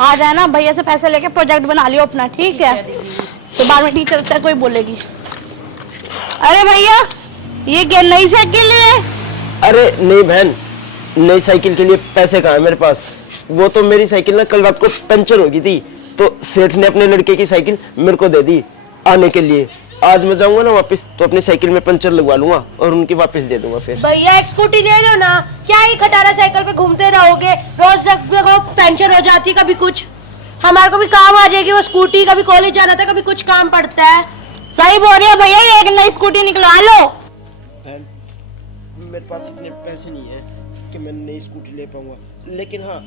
आ जाए ना, भैया से पैसे लेके प्रोजेक्ट बना लियो अपना, ठीक है? तो बाद में टीचर से कोई बोलेगी। अरे भैया, ये क्या नई साइकिल है? अरे नहीं बहन, नई साइकिल के लिए पैसे कहाँ है मेरे पास। वो तो मेरी साइकिल ना कल रात को पंचर हो गई थी, तो सेठ ने अपने लड़के की साइकिल मेरे को दे दी आने के लिए। आज मैं जाऊंगा ना वापस तो अपनी साइकिल में पंचर लगवा लूंगा और उनकी वापस दे दूंगा। फिर भैया एक स्कूटी ले लो ना, क्या ही खटारा साइकिल पे घूमते रहोगे, रोज पंचर हो जाती है कभी कुछ। हमारे को भी काम आ जाएगी वो स्कूटी, कभी कॉलेज जाना था, कभी कुछ काम पड़ता है। सही बोल रही है भैया, ये एक नई स्कूटी निकलवा लो। बहन मेरे पास इतने पैसे नहीं है कि मैं नई स्कूटी ले पाऊंगा, लेकिन हाँ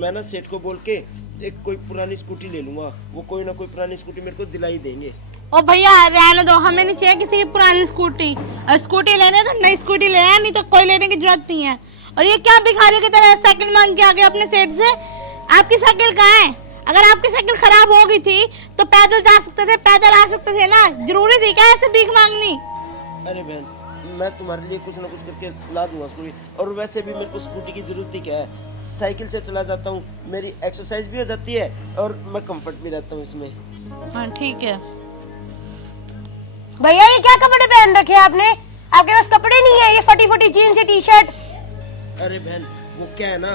मैं ना सेठ को बोल के एक कोई पुरानी स्कूटी ले लूंगा। वो कोई ना कोई पुरानी स्कूटी मेरे को दिला ही देंगे। ओ भैया रहने दो, हमें नहीं चाहिए किसी की पुरानी स्कूटी। और स्कूटी लेने तो नई स्कूटी ले आए, नहीं तो कोई लेने की जरूरत नहीं है। और ये क्या भिखारी की तरह साइकिल मांग के आ गए अपने सेठ से? आपकी साइकिल कहाँ है? अगर आपकी साइकिल खराब हो गई थी तो पैदल जा सकते थे, पैदल आ सकते थे ना, जरूरी थी क्या ऐसे भीख मांगनी? अरे बहन मैं तुम्हारे लिए कुछ ना कुछ करके ला दूंगा स्कूटी। और वैसे भी मेरे को स्कूटी की जरूरत ही क्या है, साइकिल से चला जाता हूँ, मेरी एक्सरसाइज भी हो जाती है और मैं कंफर्ट भी रहता हूँ इसमें। हाँ ठीक है। भैया ये क्या कपड़े पहन रखे हैं आपने? आपके पास कपड़े नहीं है, ये फटी फटी जीन्स या टी शर्ट। अरे बहन वो क्या है ना,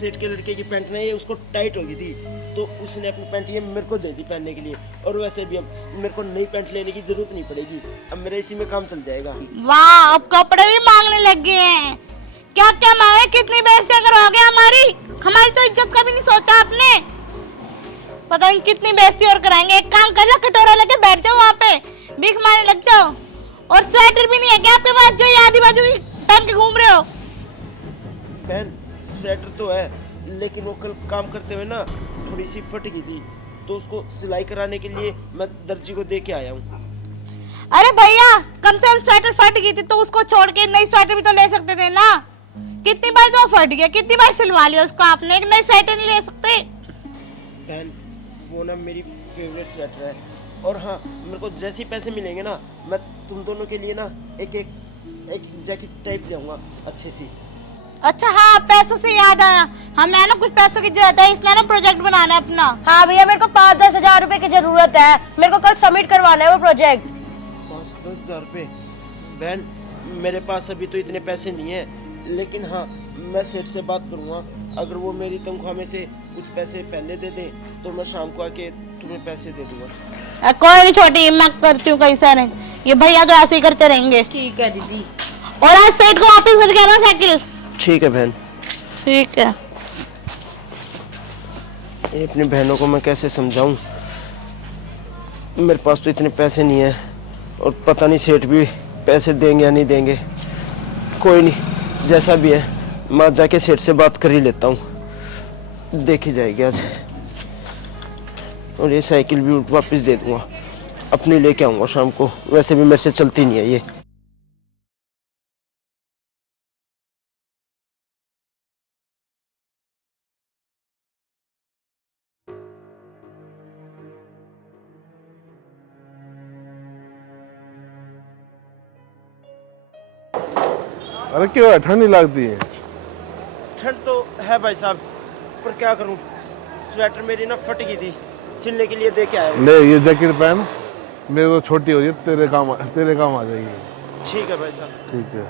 सेठ के लड़के की पैंट ना ये उसको टाइट हो गई थी, तो उसने अपनी पैंट ये मेरे को दे दी पहनने के लिए। और वैसे भी अब मेरे को नई पैंट लेने की जरूरत नहीं पड़ेगी, अब मेरा इसी में काम चल जाएगा। वाह, अब कपड़े भी मांगने लग गए हैं। क्या क्या मांगे, कितनी बेइज्जती करोगे हमारी? हमारी तो इज्जत का भी नहीं सोचा आपने। पता नहीं कितनी बेइज्जती और कराएंगे। एक काम कर लो, कटोरा लेके बैठ जाओ वहाँ पे, भीख मारने लग जाओ। और स्वेटर भी नहीं है क्या आपके पास जो ये आधी बाजू पहन के घूम रहे हो? बहन स्वेटर तो है, लेकिन वो कल काम करते हुए ना थोड़ी सी फट गई थी, तो उसको सिलाई कराने के लिए मैं दर्जी को दे के आया हूँ। अरे भैया, कम से कम स्वेटर फट गई थी तो उसको छोड़ के नई स्वेटर भी तो ले सकते थे ना। कितनी बार तो फट गया, कितनी बार सिलवा लिया उसको आपने, एक नई स्वेटर नहीं ले सकते? बहन वो ना मेरी फेवरेट स्वेटर है। और हाँ मेरे को जैसे ही पैसे मिलेंगे ना, मैं तुम दोनों के लिए ना एक जैकेट टाइप ले आऊंगा अच्छी सी। अच्छा हाँ, पैसों से याद आया, हमें ना कुछ पैसों की जरूरत है, इसलिए ना प्रोजेक्ट बनाना है अपना। हाँ भैया मेरे को 5-10 हजार रुपए की जरूरत है, मेरे को कल सबमिट करवाना है वो प्रोजेक्ट। 5-10 हजार रुपये? बहन मेरे पास अभी तो इतने पैसे नहीं है, लेकिन हाँ मैं सेठ से बात करूँगा। अगर वो मेरी तनख्वाह में से कुछ पैसे पहले दे दे तो मैं शाम को आके तुम्हें पैसे दे दूंगा। कोई नहीं छोटी, मैं करती हूँ कई सारे, ये भैया तो ऐसे ही करते रहेंगे। ठीक है दीदी। और आज सेठ को वापस मिल गया ना साइकिल? ठीक है बहन। ठीक है। ये अपनी बहनों को मैं कैसे समझाऊं, मेरे पास तो इतने पैसे नहीं है और पता नहीं सेठ भी पैसे देंगे या नहीं देंगे। कोई नहीं, जैसा भी है मैं आज जाके सेठ से बात कर ही लेता हूँ, देखी जाएगी आज। और ये साइकिल भी वापस दे दूंगा, अपनी लेके आऊँगा शाम को, वैसे भी मेरे से चलती नहीं है ये। अरे क्यों ठंडी लगती है? ठंड तो है भाई साहब, पर क्या करूं, स्वेटर मेरी ना फट गई थी, सिलने के लिए दे के आया हूं। ले ये जैकेट पहन, मेरे को छोटी हो रही है, तेरे काम आ जाएगी। ठीक है भाई साहब। ठीक है,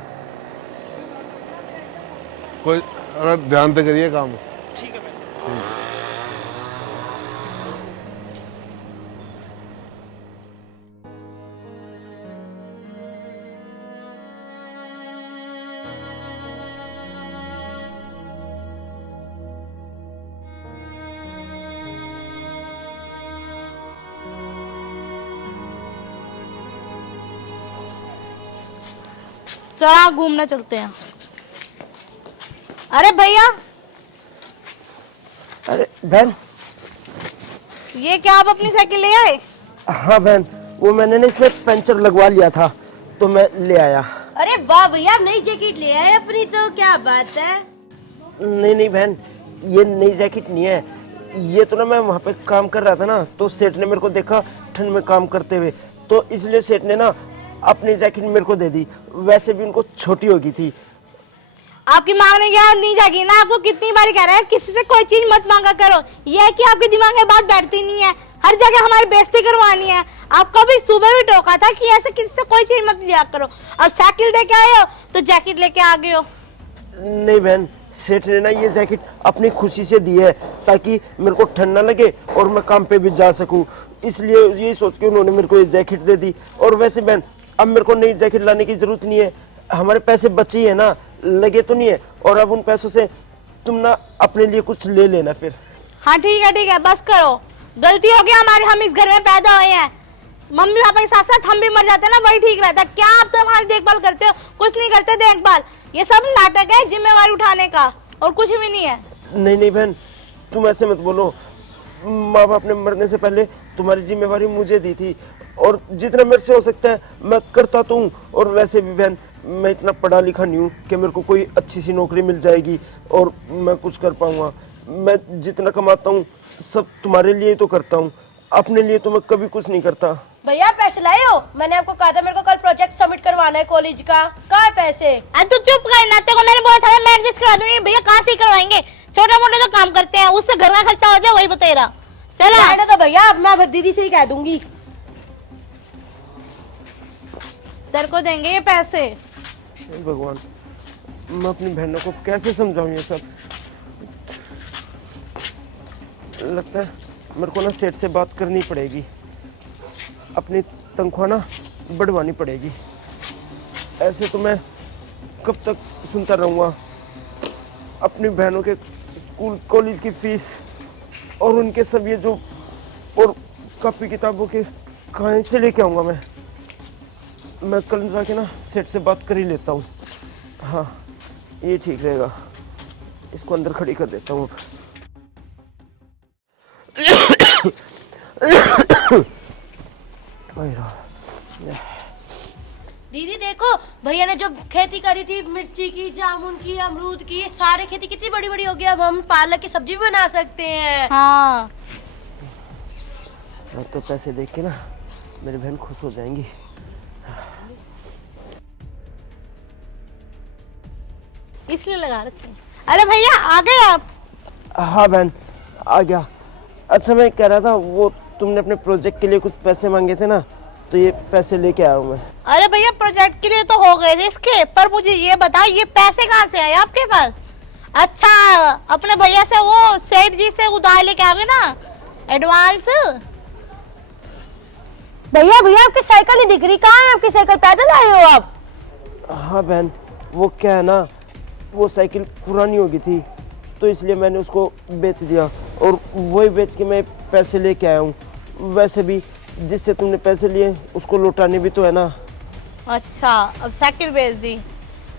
कोई अगर ध्यान से करिए काम। ठीक है भाई साहब। चला घूमने चलते हैं। अरे भैया, अरे बहन, ये क्या आप अपनी साइकिल ले आए? हाँ बहन, वो मैंने ना इसमें पंचर लगवा लिया था तो मैं ले आया। अरे वाह भैया, नई जैकेट ले आए अपनी, तो क्या बात है। नहीं नहीं बहन, ये नई जैकेट नहीं है, ये तो ना मैं वहाँ पे काम कर रहा था ना, तो सेठ ने मेरे को देखा ठंड में काम करते हुए, तो इसलिए सेठ ने ना अपनी जैकेट मेरे को दे दी। वैसे भी उनको छोटी हो गई थी। आपकी मांगने की आदत नहीं जाएगी ना। आपको कितनी बार कह रहे हैं किसी से कोई चीज मत मांगा करो। ये है कि आपके दिमाग में बात बैठती नहीं है, हर जगह हमारी बेइज्जती करवानी है। आपको भी सुबह भी टोका था कि ऐसे किसी से कोई चीज मत लिया करो। अब साइकिल लेके आए हो तो जैकेट लेके आ गए हो। नहीं बहन, सेठ ने ना ये जैकेट अपनी खुशी से दी है ताकि मेरे को ठंड ना लगे और मैं काम पे भी जा सकूं, इसलिए ये सोच के उन्होंने मेरे को ये जैकेट दे दी। और वैसे बहन अब मेरे को नई जैकेट लाने की जरूरत नहीं है, हमारे पैसे बचे ही है ना, लगे तो नहीं है। और अब उन पैसों से तुम ना अपने लिए कुछ ले लेना फिर। हाँ ठीक है बस करो। गलती हो गई हमारी, हम इस घर में पैदा हुए हैं। मम्मी पापा के साथ साथ हम भी मर जाते हैं ना, वही ठीक रहता। क्या आप तो हमारी देखभाल करते हो? कुछ नहीं करते देखभाल। ये सब नाटक है जिम्मेवारी उठाने का, और कुछ भी नहीं है। नहीं बहन, तुम ऐसे मत बोलो। माँ बाप ने मरने से पहले तुम्हारी जिम्मेवारी मुझे दी थी, और जितना मेरे से हो सकता है मैं करता तो हूँ। और वैसे भी बहन मैं इतना पढ़ा लिखा नहीं हूँ कि मेरे को कोई अच्छी सी नौकरी मिल जाएगी और मैं कुछ कर पाऊंगा। मैं जितना कमाता हूँ सब तुम्हारे लिए तो करता हूँ, अपने लिए तो मैं कभी कुछ नहीं करता। भैया पैसे लाए हो? मैंने आपको कहा था मेरे को कल प्रोजेक्ट सबमिट करवाना है कॉलेज का। कहाँ है पैसे? तू चुप कर ना, तेरे को मैंने बोला था मैं एडजस्ट करा दूंगी। भैया कहाँ से करवाएंगे, छोटा मोटा तो काम करते हैं, उससे घर का खर्चा हो जाए वही बतेरा। चला कहना तो भैया अब मैं दीदी से ही कह दूंगी। तेरे को देंगे ये पैसे। हे भगवान, मैं अपनी बहनों को कैसे समझाऊं ये सब। लगता है मेरे को ना सेठ से बात करनी पड़ेगी, अपनी तनख्वाह ना बढ़वानी पड़ेगी। ऐसे तो मैं कब तक सुनता रहूँगा अपनी बहनों के स्कूल कॉलेज की फीस और उनके सब ये जो और कॉपी किताबों के कहाँ से लेके आऊँगा मैं कल जाके ना सेठ से बात कर ही लेता हूँ। हाँ ये ठीक रहेगा, इसको अंदर खड़ी कर देता हूँ। दीदी देखो भैया ने जो खेती करी थी, मिर्ची की, जामुन की, अमरूद की, ये सारी खेती कितनी बड़ी बड़ी हो गई। अब हम पालक की सब्जी भी बना सकते हैं। हाँ अब तो पैसे देख के ना मेरी बहन खुश हो जाएंगी। इसलिए लगा रखे हैं। अरे भैया आ गए आप? हाँ बहन आ गया। अच्छा मैं कह रहा था वो तुमने अपने प्रोजेक्ट के लिए कुछ पैसे मांगे थे ना, तो ये पैसे लेके आया हूँ मैं। अरे भैया प्रोजेक्ट के लिए तो हो गए थे इसके, पर मुझे ये बताओ ये पैसे कहाँ से आए आपके पास? अच्छा अपने भैया से वो सेठ जी से उधार लेके आ गए ना, एडवांस। भैया भैया आपकी साइकिल नहीं दिख रही, कहाँ है आपकी साइकिल? पैदल आए हो आप? हाँ बहन वो क्या है ना, वो साइकिल पुरानी हो गई थी तो इसलिए मैंने उसको बेच दिया, और वही बेच के मैं पैसे लेके आया हूँ। वैसे भी जिससे तुमने पैसे लिए उसको लौटाने भी तो है ना। अच्छा अब साइकिल बेच दी?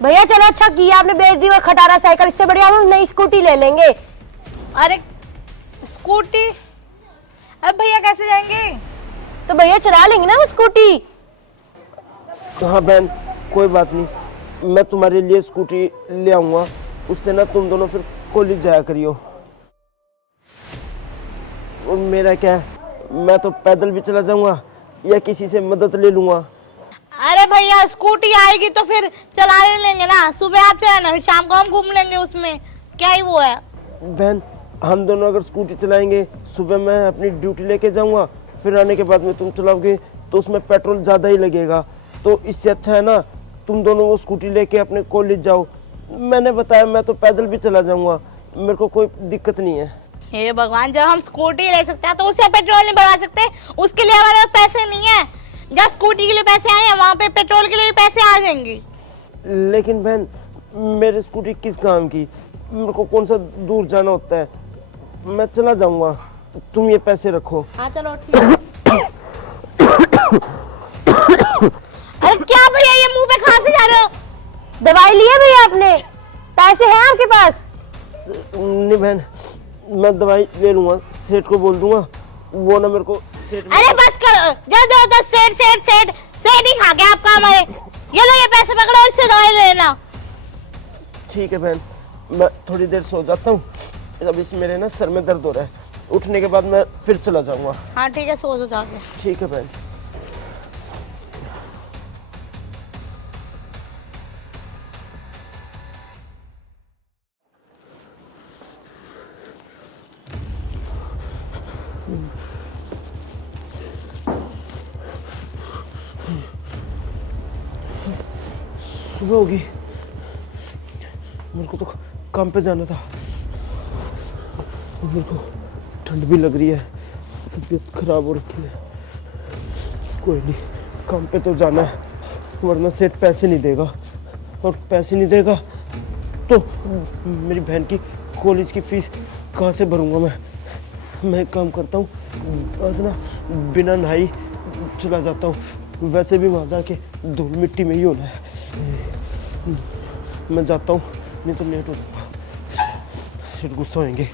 भैया चलो अच्छा किया आपने बेच दी वो खटारा साइकिल, इससे बढ़िया हम नई स्कूटी ले लेंगे। अरे स्कूटी? अब भैया कैसे जाएंगे? तो भैया चला लेंगे ना वो स्कूटी। हाँ बहन कोई बात नहीं, मैं तुम्हारे लिए स्कूटी ले आऊँगा, उससे ना तुम दोनों फिर कॉलेज जाया करियो। और मेरा क्या है, मैं तो पैदल भी चला जाऊंगा या किसी से मदद ले लूंगा। अरे भैया स्कूटी आएगी तो फिर चला लेंगे ना, सुबह आप चलाना फिर शाम को हम घूम लेंगे, उसमें क्या ही वो है। बहन हम दोनों अगर स्कूटी चलाएंगे, सुबह मैं अपनी ड्यूटी लेके जाऊंगा, फिर आने के बाद में तुम चलाओगे तो उसमें पेट्रोल ज़्यादा ही लगेगा। तो इससे अच्छा है ना तुम दोनों वो स्कूटी लेके अपने कॉलेज जाओ। मैंने बताया मैं तो पैदल भी चला जाऊंगा, मेरे को कोई दिक्कत नहीं है। हे भगवान, जब हम स्कूटी ले सकते हैं तो उससे पेट्रोल नहीं भरवा सकते? उसके लिए हमारे पास पैसे नहीं है। जब स्कूटी के लिए पैसे आए हैं वहाँ पे पेट्रोल के लिए भी पैसे आ जाएंगे। लेकिन बहन मेरी स्कूटी किस काम की, मेरे को कौन सा दूर जाना होता है, मैं चला जाऊंगा, तुम ये पैसे रखो। हाँ चलो ठीक है। अरे क्या भैया ये मुंह पे कहाँ से जा रहे हो? दवाई ली है भैया आपने? पैसे हैं आपके पास? नहीं बहन मैं दवाई ले लूंगा, सेठ को बोल दूंगा, वो ना मेरे को सेठ। अरे बस करो, जो सेठ सेठ सेठ सेठ ही खा गया आपका हमारे। ये लो ये पैसे पकड़ो और इससे दवाई ले लेना। ठीक है बहन, मैं थोड़ी देर सो जाता हूँ, अभी से मेरे ना सर में दर्द हो रहा है, उठने के बाद मैं फिर चला जाऊंगा। हाँ ठीक है सो जाओगे। ठीक है बहन। सुबह होगी, मेरे को तो काम पे जाना था। मेरे को ठंड भी लग रही है, तबीयत खराब हो रखी है। कोई नहीं, काम पे तो जाना है, वरना सेठ पैसे नहीं देगा, और पैसे नहीं देगा तो मेरी बहन की कॉलेज की फीस कहाँ से भरूंगा मैं एक काम करता हूँ, आज ना बिना नहाई चला जाता हूँ। वैसे भी वहाँ जाके धूल मिट्टी में ही होना है। मैं जाता हूँ, नहीं तो लेट हो जाऊंगा, सेठ गुस्सा होंगे।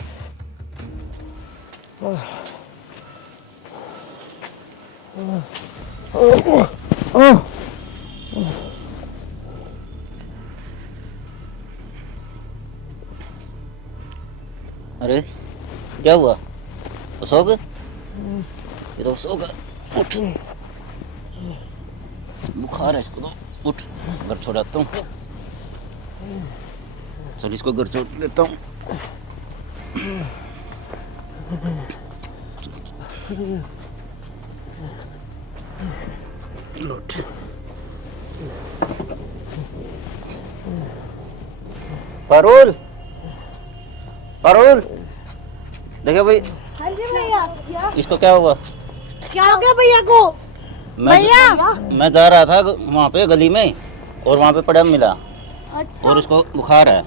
अरे क्या हुआ? तो सो गए? ये तो सो गए। उठ, बुखार है इसको, तो उठ, घर छोड़ाता हूँ। चल इसको घर छोड़ देता हूँ। उठ। पारुल, पारुल, देखो भाई, हाँ जी भैया। इसको क्या हुआ? क्या हो गया भैया को? भैया मैं जा रहा था वहाँ पे गली में, और वहाँ पे पड़ा मिला, अच्छा, और इसको बुखार है।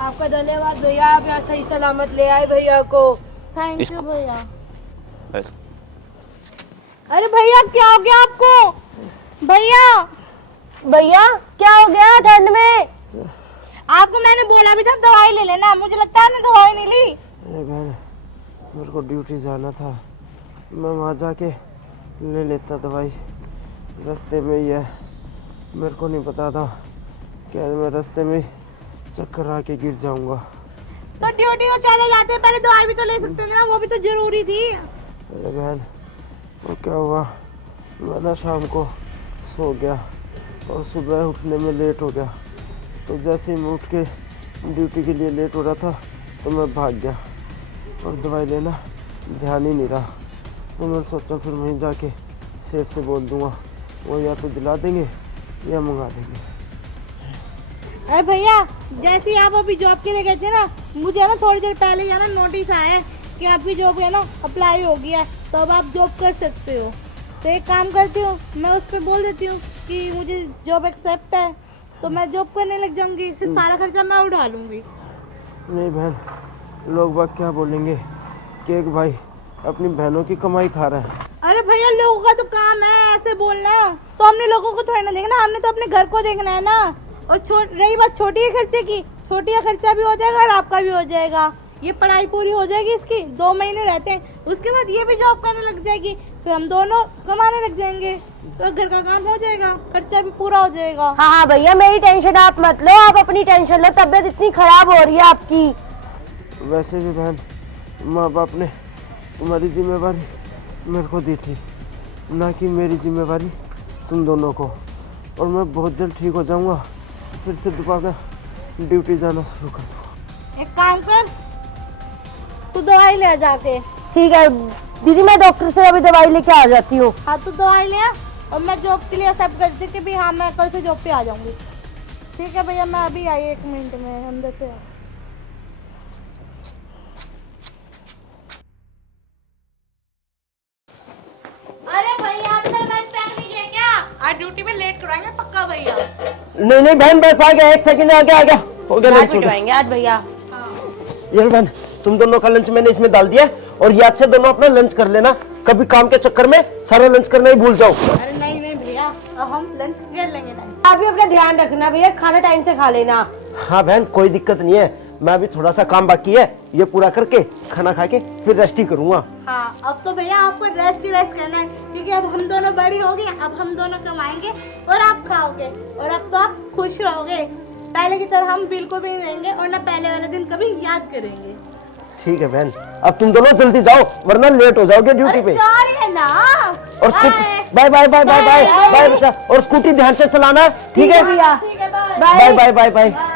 आपका धन्यवाद भैया, आप यहाँ सही सलामत ले आए भैया को। थैंक यू इसको- भैया। अरे भैया क्या हो गया आपको? भैया भैया क्या हो गया ठंड में? आपको मैंने बोला भी था दवाई ले लेना, मुझे लगता है आपने दवाई नहीं ली। अरे बहन, मेरे को ड्यूटी जाना था, मैं वहाँ जाके ले लेता दवाई, रास्ते में ही है। मेरे को नहीं पता था कि मैं रास्ते में चक्कर आके गिर जाऊंगा। तो ड्यूटी को चले जाते पहले दवाई भी तो ले सकते थे ना, वो भी तो जरूरी थी। अरे बहन, वो क्या हुआ, मैं ना शाम को सो गया और सुबह उठने में लेट हो गया। तो जैसे ही मैं उठ के ड्यूटी के लिए लेट हो रहा था तो मैं भाग गया, और दवाई लेना ध्यान ही नहीं रहा। तो मैंने सोचा फिर वहीं जाके सेठ से बोल दूंगा, वो या तो दिला देंगे या मंगा देंगे। अरे भैया, जैसे ही आप अभी जॉब के लिए गए थे ना, मुझे ना थोड़ी देर पहले यहाँ ना नोटिस आया है कि आपकी जॉब है ना अप्लाई हो गया है, तो अब आप जॉब कर सकते हो। तो एक काम करती हूँ, मैं उस पर बोल देती हूँ कि मुझे जॉब एक्सेप्ट है, तो मैं जॉब करने लग जाऊंगी, फिर सारा खर्चा मैं उठा लूंगी। नहीं बहन, लोग बाग क्या बोलेंगे कि एक भाई अपनी बहनों की कमाई खा रहा है। अरे भैया, लोगों का तो काम है ऐसे बोलना, तो हमने लोगों को थोड़ी ना देखना, हमने तो अपने घर को देखना है ना। और रही बात छोटी के खर्चे की, छोटी का खर्चा भी हो जाएगा और आपका भी हो जाएगा। ये पढ़ाई पूरी हो जाएगी इसकी, 2 महीने रहते हैं, उसके बाद ये भी जॉब करने लग जाएगी, फिर हम दोनों कमाने लग जाएंगे, तो घर का काम हो जाएगा, खर्चा भी पूरा हो जाएगा। हाँ हाँ भैया, मेरी टेंशन आप मत लो, आप अपनी टेंशन लो, तबीयत इतनी खराब हो रही है आपकी। वैसे भी बहन, माँ बाप ने तुम्हारी जिम्मेवारी मेरे को दी थी, ना कि मेरी जिम्मेवारी तुम दोनों को। और मैं बहुत जल्द ठीक हो जाऊंगा, फिर से दोबारा ड्यूटी जाना शुरू कर दूँ। एक काम कर, तू दवाई ले आ जाके। ठीक है दीदी, मैं डॉक्टर से अभी दवाई लेके आ जाती हूँ। हाँ, तू दवाई ले आ, और मैं जॉब के लिए एक्सेप्ट कर दी कि भी हाँ मैं कल से जॉब पे आ जाऊंगी। ठीक है भैया, मैं अभी आई 1 मिनट में, अंदर से आ। अरे भैया, आपने लंच पैक नहीं किया क्या? आज ड्यूटी में लेट कराएंगे पक्का भैया। नहीं नहीं बहन, बस आ गया, 1 सेकंड आ गया हो गया आज लंच हो गया। पिटवाएंगे आज भैया। यार बहन, तुम दोनों का लंच मैंने इसमें डाल दिया, और याद से दोनों अपना लंच कर लेना, कभी काम के चक्कर में सारा लंच करना ही भूल जाओ। अरे नहीं नहीं भैया, अब हम लंच कर लेंगे ना। आप भी अपना ध्यान रखना भैया, खाना टाइम से खा लेना। हाँ बहन, कोई दिक्कत नहीं है, मैं अभी थोड़ा सा काम बाकी है, ये पूरा करके खाना खा के फिर रेस्ट ही करूंगा। हाँ, अब तो भैया आपको रेस्ट ही रेस्ट करना है, क्योंकि अब हम दोनों बड़ी हो गई, अब हम दोनों कमाएंगे और आप खाओगे, और अब तो आप खुश रहोगे। पहले की तरह हम बिल्कुल भी नहीं रहेंगे, और ना पहले वाले दिन कभी याद करेंगे। ठीक है बहन, अब तुम दोनों जल्दी जाओ, वरना लेट हो जाओगे ड्यूटी पे। सॉरी है ना। और bye bye bye bye bye bye, और स्कूटी ध्यान से चलाना, ठीक है? ठीक है, bye bye bye bye bye.